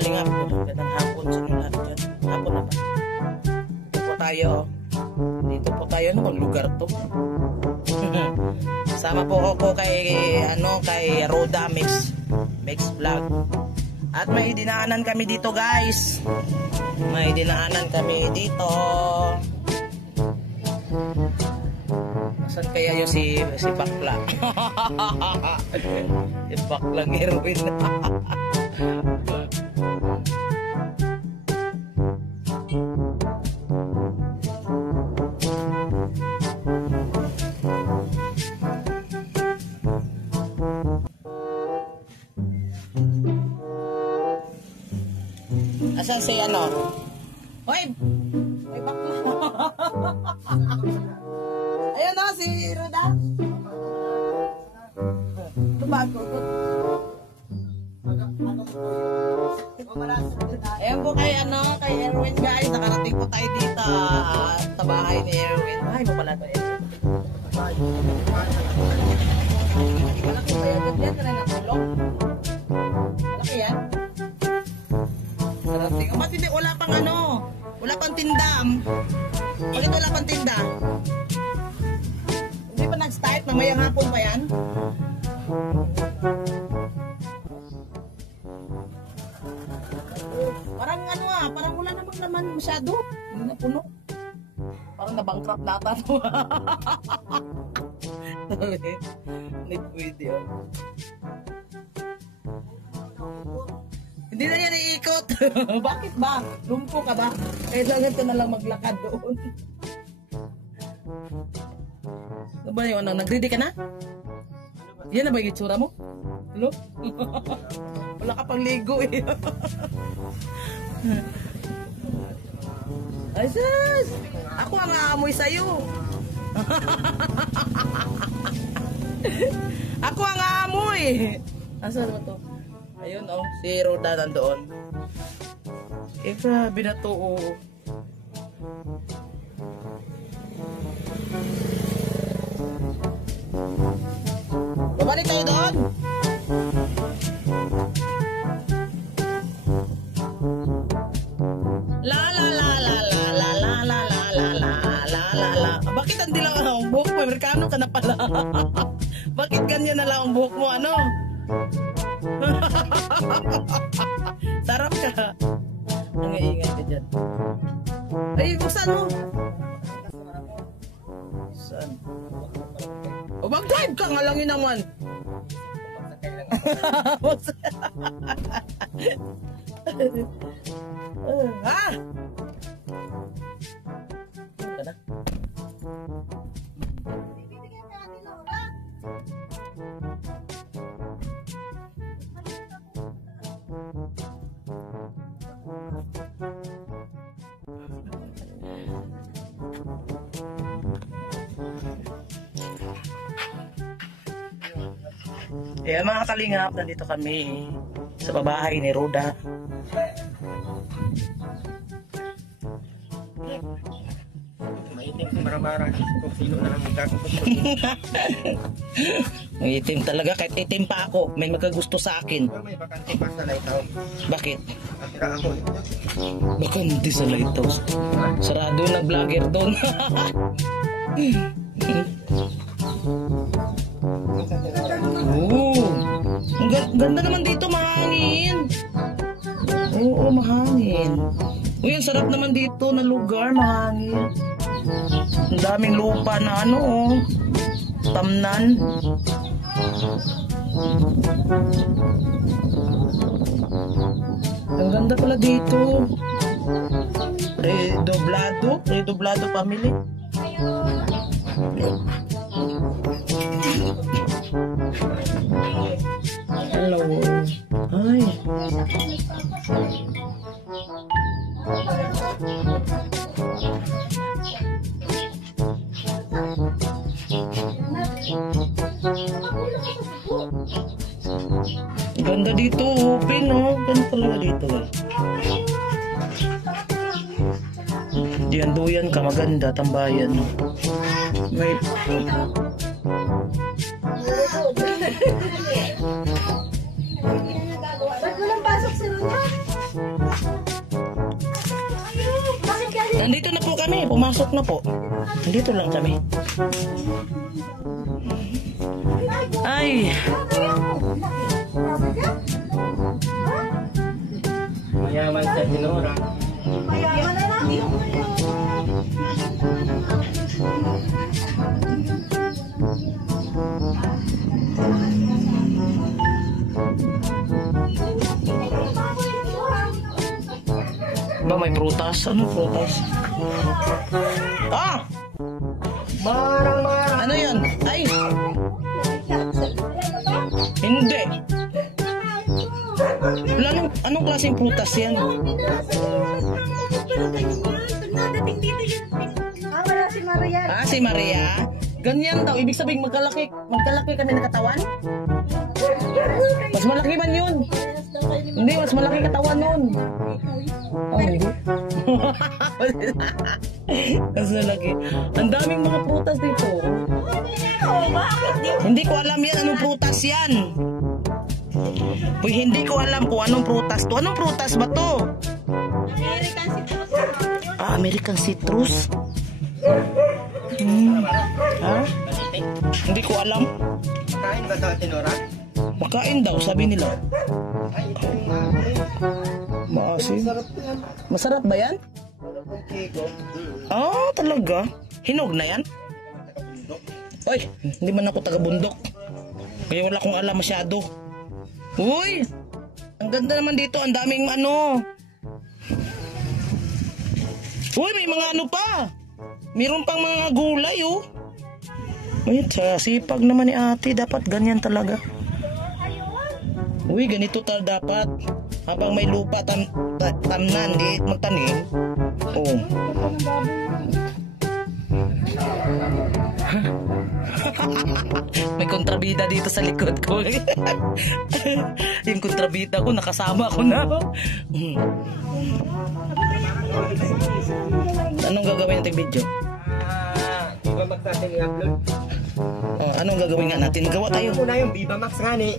kalingap. Magandang hapon sa inyo lahat dyan. Hapon na ba? Dito po tayo. Dito po tayo. Ano bang lugar to? Sama po ako kay Roda Mix Vlog. At may dinaanan kami dito, guys. May dinaanan kami dito. Saan kaya yung si Bakla? Si Baklang Erwin. Asan si ano? Hoy! Hoy, Bakla. Ayan o, si Roda. Ito bago. Ayan po kay Erwin, guys. Nakarating po tayo dito sa bahay ni Erwin. Bahay mo pala ito, Erwin. Malaki ba yan? Ganyan ka na natulog? Malaki yan? Narating. Ba't hindi? Wala pang wala pang tindam. Bakit wala pang tinda? Hindi pa nag-start? Mamayang hapon pa yan? Parang parang wala namang naman masyado. Hindi na puno. Parang na-bankrupt nata. Need video. Hindi na yan iikot. Bakit ba? Lumpo ka ba? Kailangan ko na lang maglakad doon. Ano ba yun? Nag-ready ka na? Yan na ba yung itsura mo? Hello? Wala ka pang ligo eh. Ay, sus! Ako ang aamoy sa'yo. Ako ang aamoy. Asan ba to? Ayun si Roda nandoon. Grabe na to Bumalik tayo doon. La la la la la la la la la la la la la. Bakit ang dilaw ang buhok mo? Amerikano ka na pala. Bakit ganyan na lang ang buhok mo? Sarap ka. Ingay ka dyan. Ay, buksan mo. Saan? O, mag-drive ka nga langin naman. Ha? Ka na? Ayan mga kalingap, nandito kami sa babahay ni Roda. Maitim si Marabara kung sino na lang magkakapos. Maitim talaga, kahit itim pa ako, may magkagusto sa akin. May bakante pa sa Lighthouse. Bakit? Natira ako. Bakante sa Lighthouse. Sarado na vlogger doon. Ganda naman dito, mahangin. Oo, mahangin. Uy, ang sarap naman dito na lugar, mahangin. Ang daming lupa na tamnan. Ang ganda pala dito. Redoblado family. Hello. Ay. Ganda dito, open Ganda talaga dito. Diyan duyan ka, maganda, tambayan. May... Ba't walang pasok si Roda? Andito na po kami. Pumasok na po. Andito lang kami. Ay. Mayaman sa Tinora. Ba may prutas? Ano prutas? Ah! Marang-marang. Ano yun? Ay! Hindi. Wala anong klaseng prutas yan? Wala si Maria. Ah, si Maria? Ganyan daw. Ibig sabihin magkalaki kami na katawan? Mas malaki man yun. Hindi, mas malaki katawan nun. Oh, hindi. Mas malaki. Ang daming mga prutas dito. Hindi ko alam yan. Anong prutas yan? Uy, hindi ko alam kung anong prutas to. Anong prutas ba to? American citrus. Ah, American citrus. Ha? Hindi ko alam. Kain ba daw Tinora? Makain daw, sabi nila. Ay, ito yung maasin. Maasim. Sarap yan. Masarap ba yan? Sarap ng kiko. Ah, talaga? Hinog na yan? Oy, hindi man ako taga-bundok. Kaya wala akong alam masyado. Uy! Ang ganda naman dito. Ang daming ano. Uy, may mga ano pa. Meron pang mga gulay, oh. Uy, sa sipag naman ni ate. Dapat ganyan talaga. Uy, ganito dapat. Habang may lupa tamnan, di magtanim. Oh. May kontrabida dito sa likod ko. Yung kontrabida ko, nakasama ko na. Anong gagawin natin video? Viva Max natin i-upload. Oh, anong gagawin nga natin? Gawa tayo. Ayun ko na yung Viva Max nga ni.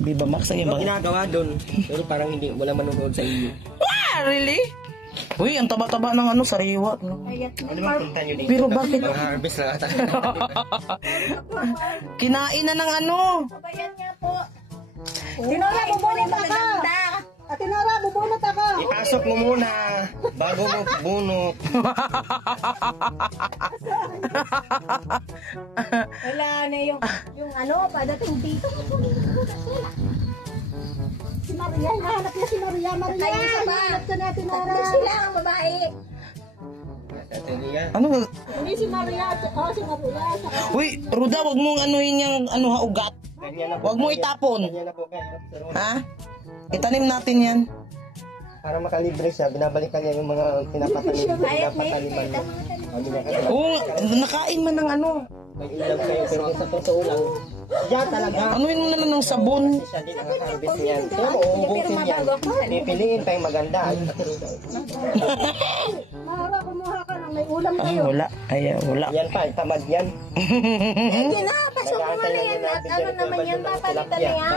Viva Max ang Yung yung ginagawa doon. Pero parang hindi, wala manonood sa iyo. Ah, really? Uy, ang taba-taba ng ano, sariwa. Ano bang punta nyo dito? Pero bakit? Harvest lang ata. Kinain na ng ano. Bayan niya po. Tinora, bubunot ako. Tinora, bubunot ako. Ipasok mo muna bago mo bunot. Wala na yung ano, padating dito. Si Maria, nahanap niya si Maria. Maria, nahanap ka na, Tinora. Sila ang babae. Ano? Hindi si Maria. Oh, si Maria. Uy, Ruda, wag mong anuhin yung ano, ugat. Wag mo itapon. Ganyan na po kayo. Ha? Itanim natin yan. Para makalibre siya, binabalikan niya yung mga pinapataliman mo. Sabi niya kasi Oo, nakain man ng ano. may ilam kayo pero kung sa totoo lang, siya talaga. Anuin mo na lang ng sabon. Siya din ang harvest niyan. Pero uumbukin yan. Pipiliin pa yung maganda. Mara, kumuha ka ng may ulam Ay, kayo. wala. Ay, wala. Yan pa, tamad yan. Hindi na, pasok mo na yan. At ano naman yan, papalitan na yan.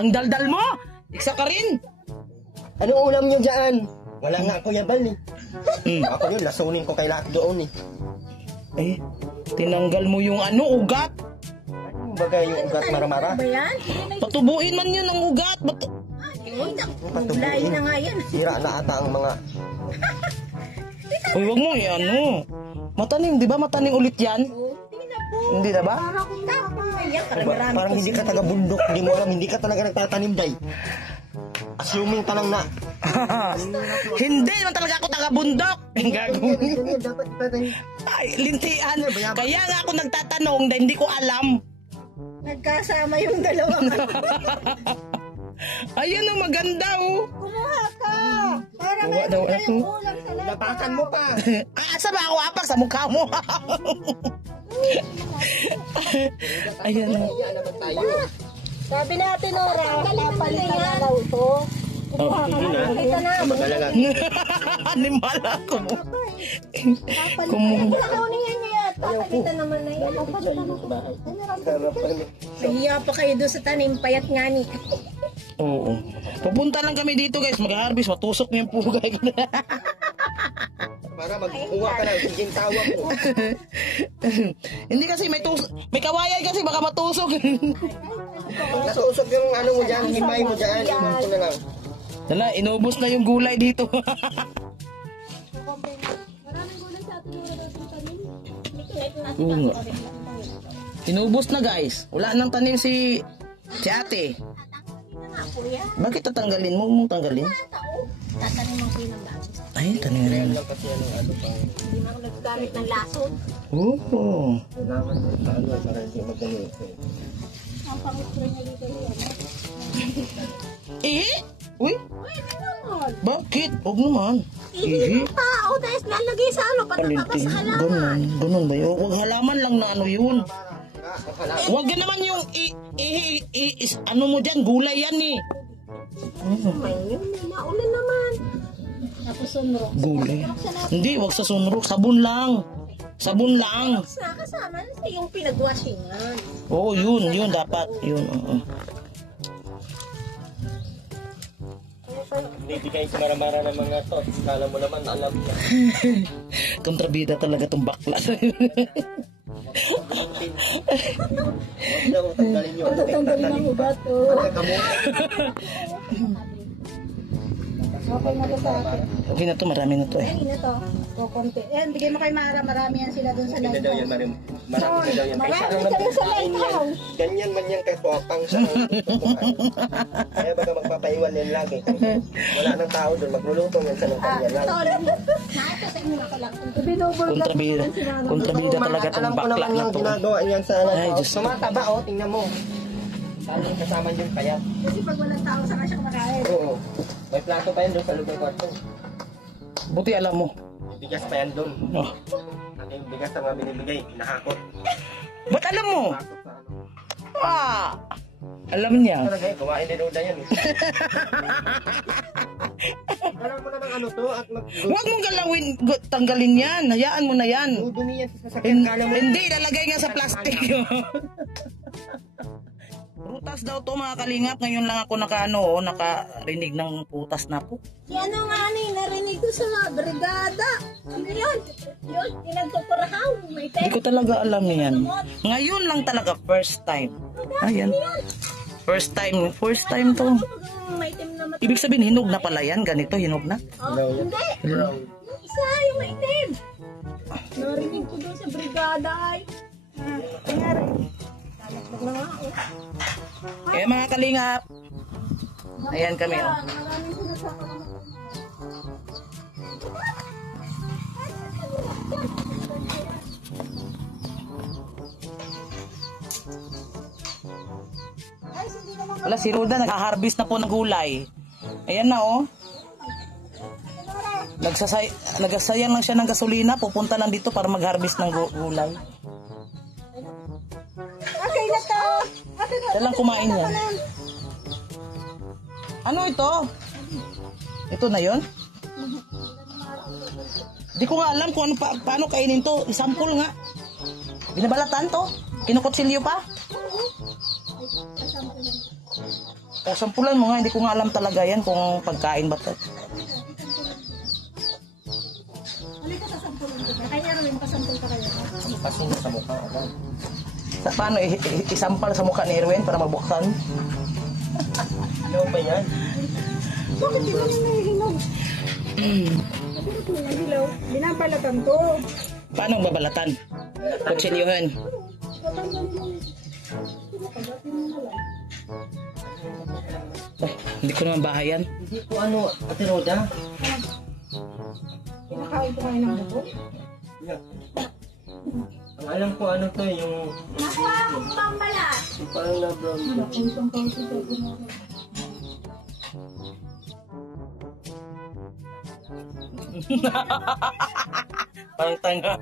Ang daldal mo! Iksa ka rin. Anong ulam nyo dyan? Wala nga ako yabal eh. Hmm. Ako yun, lasunin ko kay lahat doon eh. Eh, tinanggal mo yung ano, ugat. Ano bagay yung ugat maramara? Ba yan? Patubuin man yun ang ugat. Layo na nga yan. Sira na ata ang mga... Uy, wag mo yan, ano. Matanim, di ba? Matanim ulit yan? Hindi na po. Hindi na ba? Para kung naiyak ka na marami. Parang hindi ka taga bundok. Hindi mo alam, hindi ka talaga nagtatanim day. Assuming ka lang na. Hindi naman talaga ako taga-bundok. Ang gagawin. Dapat ipatanim. Ay, lintian. Kaya nga ako nagtatanong dahil hindi ko alam. Nagkasama yung dalawang. Ayun ang maganda, oh. Kumuha ka. Para Kuha may daw ulam ako. sa lahat. Napakan mo pa. Asa ba ako apak sa mukha mo? Ayan, oh. Yan naman tayo. Sabi natin, Nora, papalitan na daw ito. Kumuha ka na. Papalitan na. Mag-alala. Animala ko mo. Papalitan na. Kauningan niya yan. Papalitan naman na yan. Papalitan na. Sarap pa rin. Nahiya pa kayo doon sa tanim. Payat nga ni. Oo. Pupunta lang kami dito, guys. Mag-harvest. Matusok niyo yung pugay ko. Para magkuha ka na. Sige, tawag mo. Hindi kasi may kawayan kasi baka matusok. Natusok yung ano mo dyan, himay mo dyan. Ito na lang. Dala, inubos na yung gulay dito. Maraming gulay sa atin yung tanim. Oo nga. Inubos na guys. Wala nang tanim si ate. Bakit tatanggalin mo? Huwag mong tanggalin. Tatanim mo ko ng lason. Ay, tanim na yan. Lang kasi ano pang... Hindi na ako naggamit ng lason. Oo. Kailangan mo sa ano para hindi magalit. Ang pang-spray na dito yan. Uy, Pwede naman. bakit? Huwag naman. Hindi ng tao dahil lalagay sa ano, patapapa Palinti. sa halaman. Ganun ba yun? Huwag halaman lang na ano yun. Huwag yan naman yung ano mo dyan, gulay yan eh. May yun, maulan naman. Tapos sunrok. Gulay. Hindi, huwag sa sunrok. Sabon lang. Sabon lang. Sa kasama na yung pinagwashingan. Oo, yun dapat. Yun, oo. Binibigay sa maramara ng mga to. Kala mo naman, alam na. Kontrabida talaga tong bakla. Daw, tanggalin nyo. Tatanggalin ang ugat ko. Okay na to sa akin. Okay na to, marami na to eh. Ay, na to. Kukunti. Eh, bigay mo kay Mara. Marami yan sila dun sa Hindi na daw yan, lighthouse. marami na daw yan. Kaysa Marami lang sila sa nagkain yan. lighthouse. Ganyan man yan kaswapang sa kaya baka magpapaiwan yan lagi. Wala nang tao doon, magluluto yan sa ng kanya lang. Sorry. Nakita sa inyo ako lang. Binubulgat Kontrabida. Kontrabida talaga tong Alam ko bakla naman na yung to. ginagawa niyan sa Ay, alam. Diyos. Sumataba oh, tingnan mo. Saan kasama yung kaya? Kasi pag walang tao, saka siya kumakain. Oo. May plato pa yan doon sa lugar kwarto. Buti alam mo. Bigas pa yan doon. Oh. Pati yung bigas na mga binibigay, pinahakot. Ba't alam mo? Hakot sa ano. Alam niya. Talaga eh, kumain ni Roda yan eh. Alam mo na ng ano to at Huwag mong galawin, tanggalin yan. Hayaan mo na yan. magdudumi yan sa sasakyan. Kala mo Hindi, lalagay nga sa plastic. Prutas daw to mga kalingap. Ngayon lang ako nakarinig ng prutas na po. Si ano nga ni, narinig ko sa brigada. Ano yun? Yun, pinagkukurahaw. May Hindi ko talaga alam yan. Ngayon lang talaga, first time. Ayan. First time to. May itim na mata. Ibig sabihin, hinog na pala yan. Ganito, hinog na. Oh, hindi. Yung isa, yung may itim. Narinig ko doon sa brigada ay. Nangyari. Talagdag na nga ako. Eh mga kalingap. Ayan kami. Oh. Maraming sinasaka naman. Ay, hindi naman Wala, si Ruda nag-harvest na po ng gulay. Ayan na oh. Nagsasayang lang siya ng gasolina. Pupunta lang dito para mag-harvest ng gulay. okay na to. Siya lang kumain yan. Ano ito? Ito na yon? Di ko nga alam kung ano paano kainin to. Isampul nga. Binabalatan to. Kinukutsilyo pa. O, sampulan mo nga. Hindi ko nga alam talaga yan kung pagkain ba to. Ano ka sasampulin ko? Kaya rin pasampul ka kayo. pasok sa mukha. Alam. Paano isampal sa mukha ni Erwin para mabuksan? Ano ba yan? Bakit di ba yung nahihinog? Bakit mo nahilaw? Binabalatan to. Paano ang babalatan? Kutsilyohan. Tatanggalin mo. Pinapagatin mo na lang. Ay, hindi ko naman bahayan. Hindi ko ano, Ate Roda. Pinakain ko kayo ng buko. Ang alam ko ano to yung Nakuha akong pambalat. parang na brown. Isang kausi ka ginawa. Parang tanga.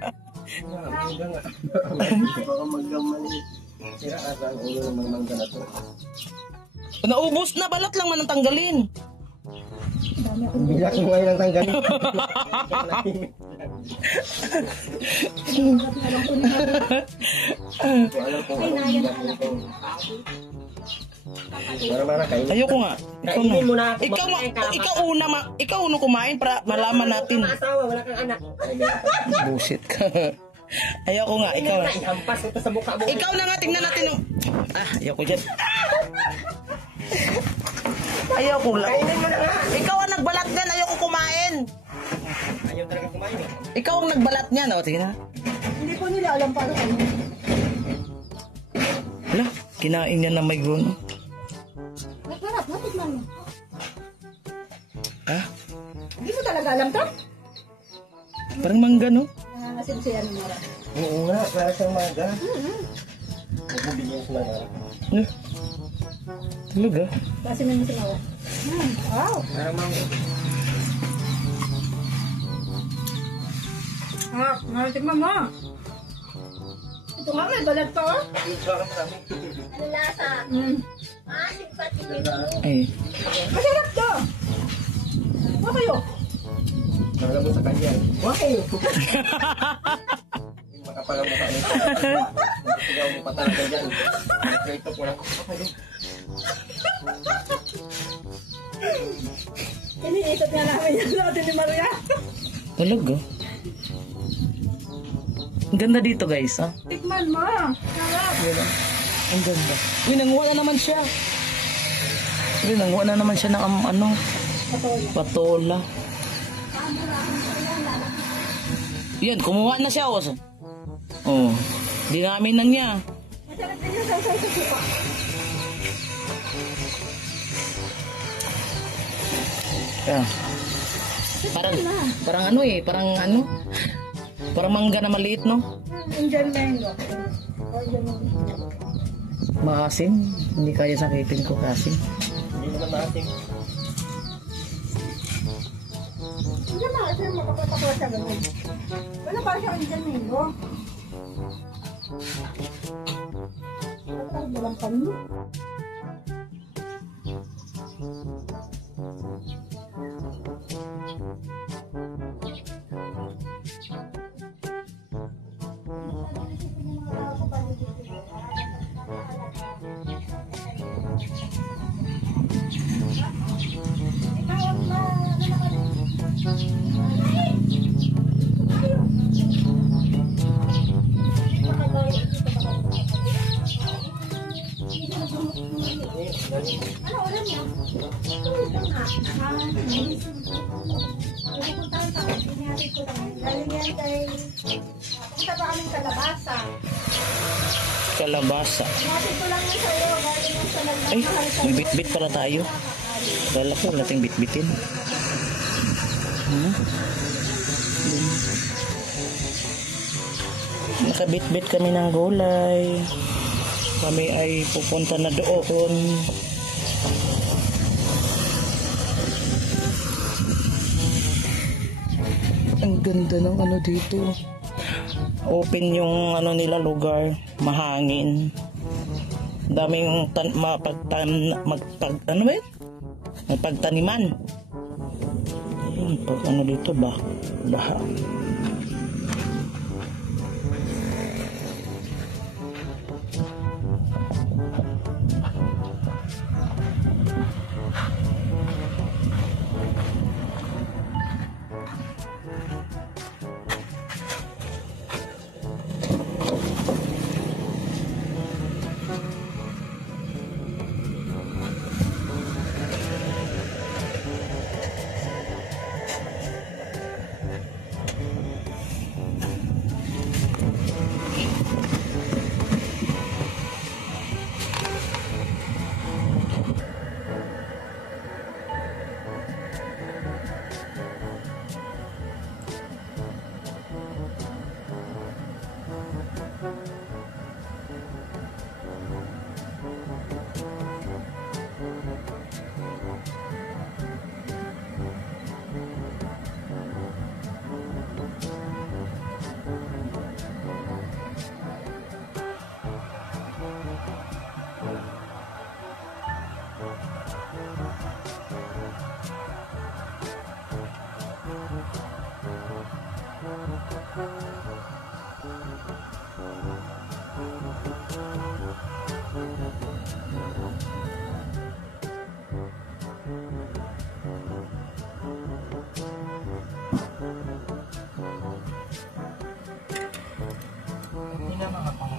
Baka magkamali. Sira ata ang ulo ng mga mangga na to. Naubos na, balat lang man ang tanggalin. Bilas mo ngayon ang tanggalin. Kung alam ko ano ang tanggalin ko. Mara-mara, kainin. Ayoko nga. Ikaw na. Kainin mo na. Ikaw una kumain para malaman natin. Wala kang asawa, wala kang anak. Bullshit ka. Ayoko nga, ikaw na. Ihampas ito sa mukha mo. Ikaw na nga, tingnan natin. Ayoko dyan. Ayoko lang. Kainin mo na nga. Ikaw ang nagbalat niyan, ayoko kumain. Ayaw talaga kumain eh. Ikaw ang nagbalat niyan, tingnan na. Hindi ko nila alam para ano. Hala, kinain niya na may guno. Masarap, natikman mo. Ha? Hindi mo talaga alam to? Parang mangga, no? Nangangasin-siyan mo mara. Oo nga, para siyang maga. Nagbibigyan sa mga. Talaga? Kasi may masinawa. Wow. Para mga. Natikman mo. Ito nga, may balat pa oh. Sarap kami. Ano lasa? Ay. Masarap to. Ano kayo? Nangga mo sa kanya. Why? Makapalang mukha nito. Sigaw mo pa talaga dyan. Ito po lang. Iniisip nga namin yan natin ni Maria. Talaga? Ang ganda dito, guys, ha? Tikman mo. Sarap. Ang ganda. Uy, nanguha na naman siya. Uy, nanguha na naman siya ng patola. Yan, kumuha na siya, oh. Oh, dinamin na niya. Masarap din yung sausaw sa suka. Yeah. Parang mangga na maliit, no? Indian mango. Indian mango. Maasim. Hindi kaya sakitin ko kasi. Hindi naman maasim. Hindi naman kasi makapatawa siya ganun. Wala pa siya Indian mango. Parang dalang kami. Ano ulam niya? Ito lang nga. Pupuntahan pa kasi nangyari ko lang. Galing yan kay... Punta pa kaming kalabasa. Kalabasa. Natin ko lang yun sa'yo. Galing yan sa Ay, nagmamahal may bit-bit pala tayo. Kala ko, wala tayong bit-bitin. Nakabit-bit kami ng gulay. Kami ay pupunta na doon. Ang ganda ng ano dito. Open yung ano nila lugar, mahangin. Daming ano ba yun? Magpagtaniman. Ayun, pag ano dito ba? Baha. mga